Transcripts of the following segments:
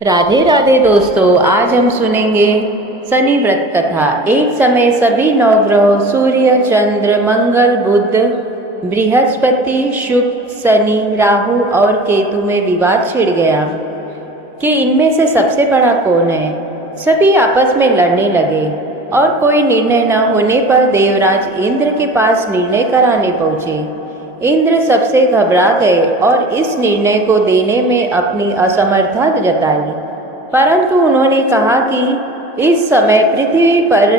राधे राधे दोस्तों, आज हम सुनेंगे शनि व्रत कथा। एक समय सभी नवग्रहों सूर्य, चंद्र, मंगल, बुध, बृहस्पति, शुक्र, शनि, राहु और केतु में विवाद छिड़ गया कि इनमें से सबसे बड़ा कौन है। सभी आपस में लड़ने लगे और कोई निर्णय न होने पर देवराज इंद्र के पास निर्णय कराने पहुंचे। इंद्र सबसे घबरा गए और इस निर्णय को देने में अपनी असमर्थता जताई, परंतु उन्होंने कहा कि इस समय पृथ्वी पर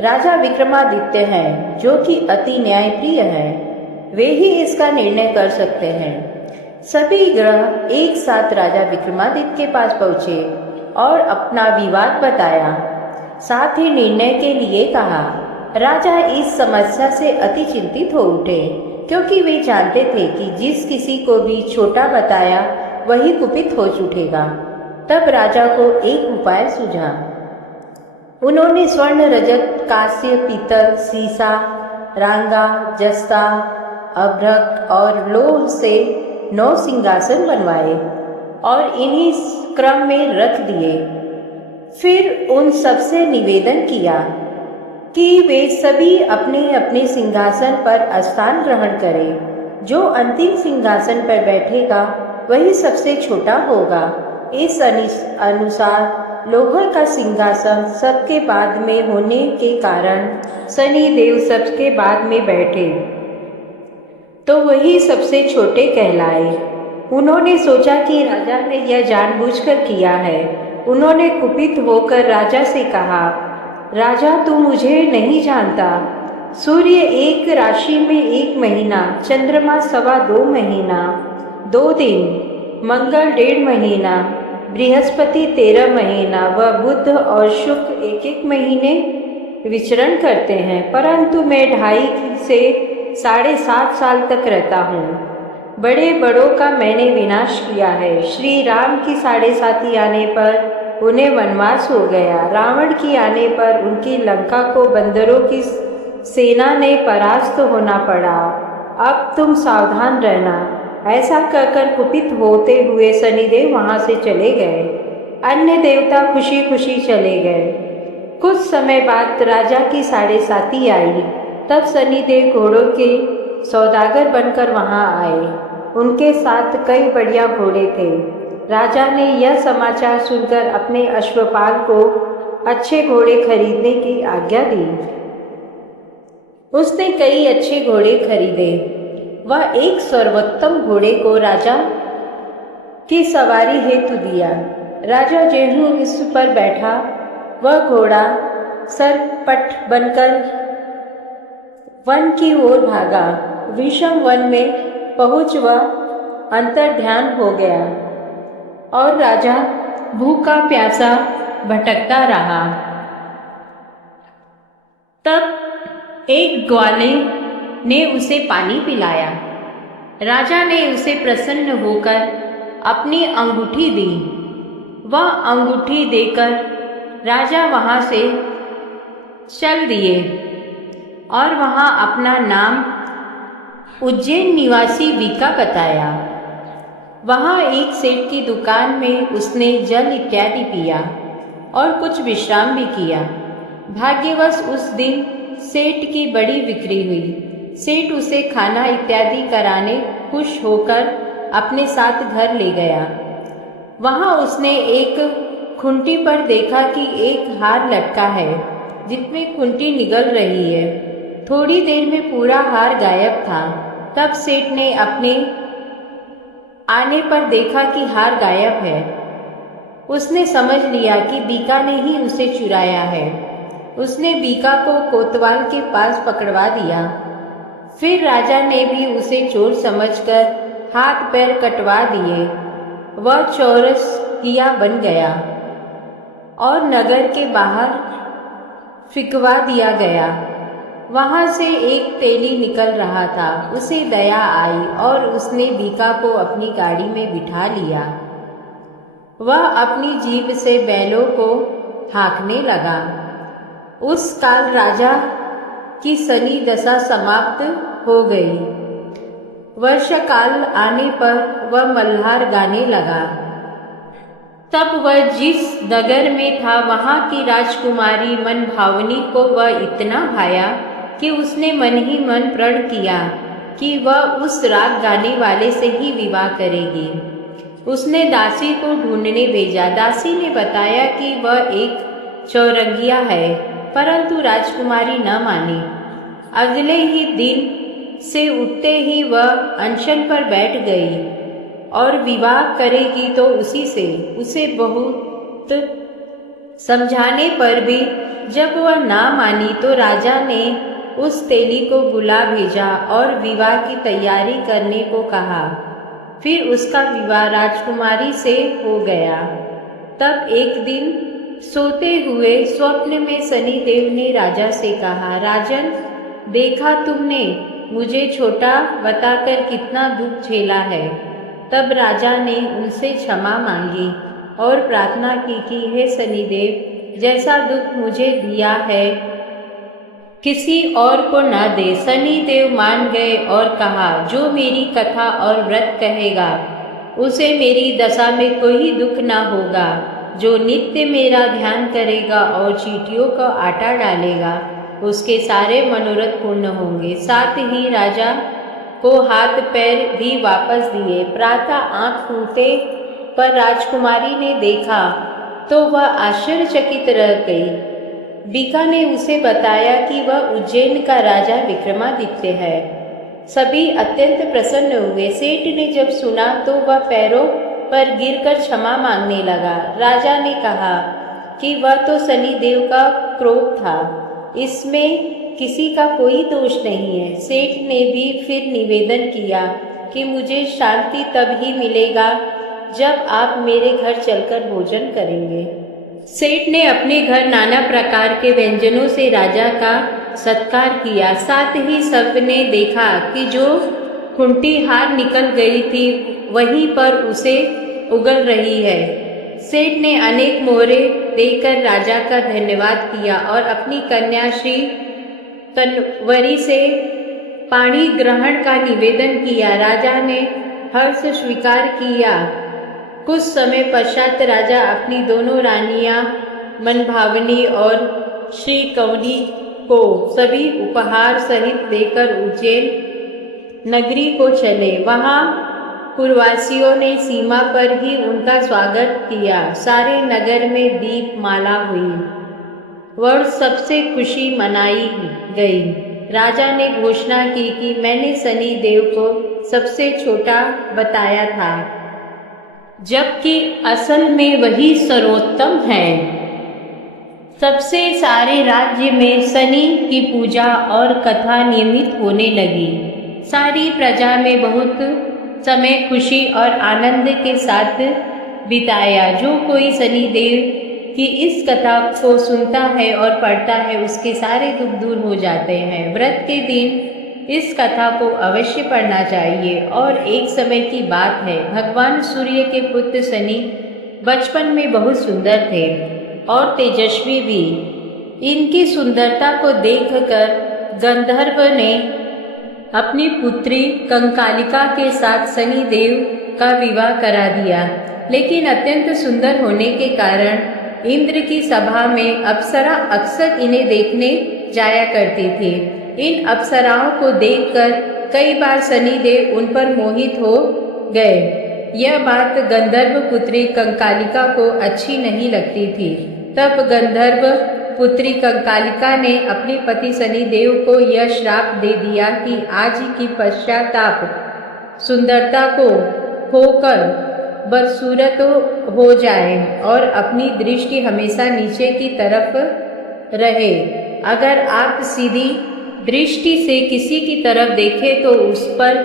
राजा विक्रमादित्य हैं, जो कि अति न्यायप्रिय हैं। वे ही इसका निर्णय कर सकते हैं। सभी ग्रह एक साथ राजा विक्रमादित्य के पास पहुंचे और अपना विवाद बताया, साथ ही निर्णय के लिए कहा। राजा इस समस्या से अति चिंतित हो उठे, क्योंकि वे जानते थे कि जिस किसी को भी छोटा बताया वही कुपित हो उठेगा। तब राजा को एक उपाय सूझा। उन्होंने स्वर्ण, रजत, कांस्य, पीतल, सीसा, रांगा, जस्ता, अभ्रक और लोह से 9 सिंहासन बनवाए और इन्हीं क्रम में रख दिए। फिर उन सबसे निवेदन किया कि वे सभी अपने अपने सिंहासन पर स्थान ग्रहण करें। जो अंतिम सिंहासन पर बैठेगा वही सबसे छोटा होगा। इस अनुसार लोहा का सिंहासन सबके बाद में होने के कारण शनि देव सबके बाद में बैठे तो वही सबसे छोटे कहलाए। उन्होंने सोचा कि राजा ने यह जानबूझकर किया है। उन्होंने कुपित होकर राजा से कहा, राजा, तू मुझे नहीं जानता। सूर्य एक राशि में 1 महीना, चंद्रमा 2.25 महीना 2 दिन, मंगल 1.5 महीना, बृहस्पति 13 महीना व बुध और शुक्र 1-1 महीने विचरण करते हैं, परंतु मैं 2.5 से 7.5 साल तक रहता हूँ। बड़े बड़ों का मैंने विनाश किया है। श्री राम की 7.5 आने पर उन्हें वनवास हो गया। रावण की आने पर उनकी लंका को बंदरों की सेना ने परास्त होना पड़ा। अब तुम सावधान रहना। ऐसा कहकर कुपित होते हुए शनिदेव वहां से चले गए। अन्य देवता खुशी खुशी चले गए। कुछ समय बाद राजा की 7.5 आई। तब शनिदेव घोड़ों के सौदागर बनकर वहां आए। उनके साथ कई बढ़िया घोड़े थे। राजा ने यह समाचार सुनकर अपने अश्वपाल को अच्छे घोड़े खरीदने की आज्ञा दी। उसने कई अच्छे घोड़े खरीदे। वह एक सर्वोत्तम घोड़े को राजा की सवारी हेतु दिया। राजा जेहू इस पर बैठा, वह घोड़ा सरपट बनकर वन की ओर भागा। विषम वन में पहुंच वह अंतर्ध्यान हो गया और राजा भूखा प्यासा भटकता रहा। तब एक ग्वाले ने उसे पानी पिलाया। राजा ने उसे प्रसन्न होकर अपनी अंगूठी दी। वह अंगूठी देकर राजा वहां से चल दिए और वहां अपना नाम उज्जैन निवासी बीका बताया। वहां एक सेठ की दुकान में उसने जल इत्यादि पिया और कुछ विश्राम भी किया। भाग्यवश उस दिन सेठ की बड़ी बिक्री हुई। सेठ उसे खाना इत्यादि कराने खुश होकर अपने साथ घर ले गया। वहां उसने एक खूंटी पर देखा कि एक हार लटका है, जिसमें खूंटी निगल रही है। थोड़ी देर में पूरा हार गायब था। तब सेठ ने अपने आने पर देखा कि हार गायब है। उसने समझ लिया कि बीका ने ही उसे चुराया है। उसने बीका को कोतवाल के पास पकड़वा दिया। फिर राजा ने भी उसे चोर समझकर हाथ पैर कटवा दिए। वह चौरसिया बन गया और नगर के बाहर फिकवा दिया गया। वहां से एक तेली निकल रहा था। उसे दया आई और उसने बीका को अपनी गाड़ी में बिठा लिया। वह अपनी जीभ से बैलों को हाँकने लगा। उस काल राजा की शनि दशा समाप्त हो गई। वर्षाकाल आने पर वह मल्हार गाने लगा। तब वह जिस नगर में था वहाँ की राजकुमारी मनभावनी को वह इतना भाया कि उसने मन ही मन प्रण किया कि वह उस राग गाने वाले से ही विवाह करेगी। उसने दासी को ढूंढने भेजा। दासी ने बताया कि वह एक चौरंगिया है, परंतु राजकुमारी न मानी। अगले ही दिन से उठते ही वह अनशन पर बैठ गई और विवाह करेगी तो उसी से। उसे बहुत समझाने पर भी जब वह ना मानी तो राजा ने उस तेली को बुला भेजा और विवाह की तैयारी करने को कहा। फिर उसका विवाह राजकुमारी से हो गया। तब एक दिन सोते हुए स्वप्न में शनिदेव ने राजा से कहा, राजन, देखा तुमने मुझे छोटा बताकर कितना दुख झेला है। तब राजा ने उनसे क्षमा मांगी और प्रार्थना की कि हे शनिदेव, जैसा दुख मुझे दिया है किसी और को न दे। शनिदेव मान गए और कहा, जो मेरी कथा और व्रत कहेगा उसे मेरी दशा में कोई दुख न होगा। जो नित्य मेरा ध्यान करेगा और चींटियों का आटा डालेगा उसके सारे मनोरथ पूर्ण होंगे। साथ ही राजा को हाथ पैर भी वापस दिए। प्रातः आँख खुलते पर राजकुमारी ने देखा तो वह आश्चर्यचकित रह गई। बीका ने उसे बताया कि वह उज्जैन का राजा विक्रमादित्य है। सभी अत्यंत प्रसन्न हुए। सेठ ने जब सुना तो वह पैरों पर गिरकर क्षमा मांगने लगा। राजा ने कहा कि वह तो शनिदेव का क्रोध था, इसमें किसी का कोई दोष नहीं है। सेठ ने भी फिर निवेदन किया कि मुझे शांति तब ही मिलेगा जब आप मेरे घर चलकर भोजन करेंगे। सेठ ने अपने घर नाना प्रकार के व्यंजनों से राजा का सत्कार किया। साथ ही सबने देखा कि जो खूंटी हार निकल गई थी वहीं पर उसे उगल रही है। सेठ ने अनेक मोहरे देकर राजा का धन्यवाद किया और अपनी कन्या श्री तनवरी से पाणी ग्रहण का निवेदन किया। राजा ने हर्ष स्वीकार किया। कुछ समय पश्चात राजा अपनी दोनों रानियां मनभावनी और श्री कंवरी को सभी उपहार सहित लेकर उज्जैन नगरी को चले। वहां पुरवासियों ने सीमा पर ही उनका स्वागत किया। सारे नगर में दीप माला हुई। वर्ष सबसे खुशी मनाई गई। राजा ने घोषणा की कि मैंने शनि देव को सबसे छोटा बताया था, जबकि असल में वही सर्वोत्तम है। सबसे सारे राज्य में शनि की पूजा और कथा नियमित होने लगी। सारी प्रजा में बहुत समय खुशी और आनंद के साथ बिताया। जो कोई शनि देव की इस कथा को सुनता है और पढ़ता है उसके सारे दुख दूर हो जाते हैं। व्रत के दिन इस कथा को अवश्य पढ़ना चाहिए। और एक समय की बात है, भगवान सूर्य के पुत्र शनि बचपन में बहुत सुंदर थे और तेजस्वी भी। इनकी सुंदरता को देखकर गंधर्व ने अपनी पुत्री कंकालिका के साथ शनि देव का विवाह करा दिया। लेकिन अत्यंत सुंदर होने के कारण इंद्र की सभा में अप्सरा अक्सर इन्हें देखने जाया करती थी। इन अप्सराओं को देखकर कई बार शनिदेव उन पर मोहित हो गए। यह बात गंधर्व पुत्री कंकालिका को अच्छी नहीं लगती थी। तब गंधर्व पुत्री कंकालिका ने अपने पति शनिदेव को यह श्राप दे दिया कि आज की पश्चाताप सुंदरता को खोकर बदसूरत हो जाए और अपनी दृष्टि हमेशा नीचे की तरफ रहे। अगर आप सीधी दृष्टि से किसी की तरफ देखें तो उस पर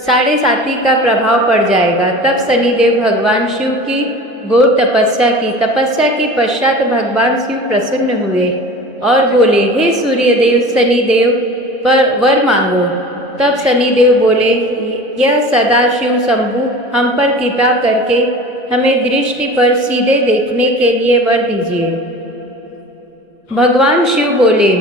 साढ़े साती का प्रभाव पड़ जाएगा। तब शनिदेव भगवान शिव की घोर तपस्या की। तपस्या के पश्चात भगवान शिव प्रसन्न हुए और बोले, हे सूर्यदेव, शनिदेव पर वर मांगो। तब शनिदेव बोले, यह सदाशिव शंभु हम पर कृपा करके हमें दृष्टि पर सीधे देखने के लिए वर दीजिए। भगवान शिव बोले,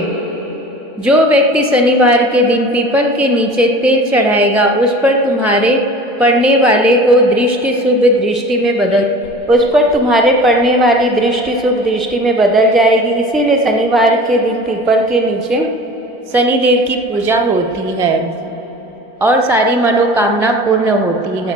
जो व्यक्ति शनिवार के दिन पीपल के नीचे तेल चढ़ाएगा उस पर तुम्हारे पड़ने वाले को दृष्टि शुभ दृष्टि में बदल उस पर तुम्हारे पड़ने वाली दृष्टि शुभ दृष्टि में बदल जाएगी। इसीलिए शनिवार के दिन पीपल के नीचे शनिदेव की पूजा होती है और सारी मनोकामना पूर्ण होती है।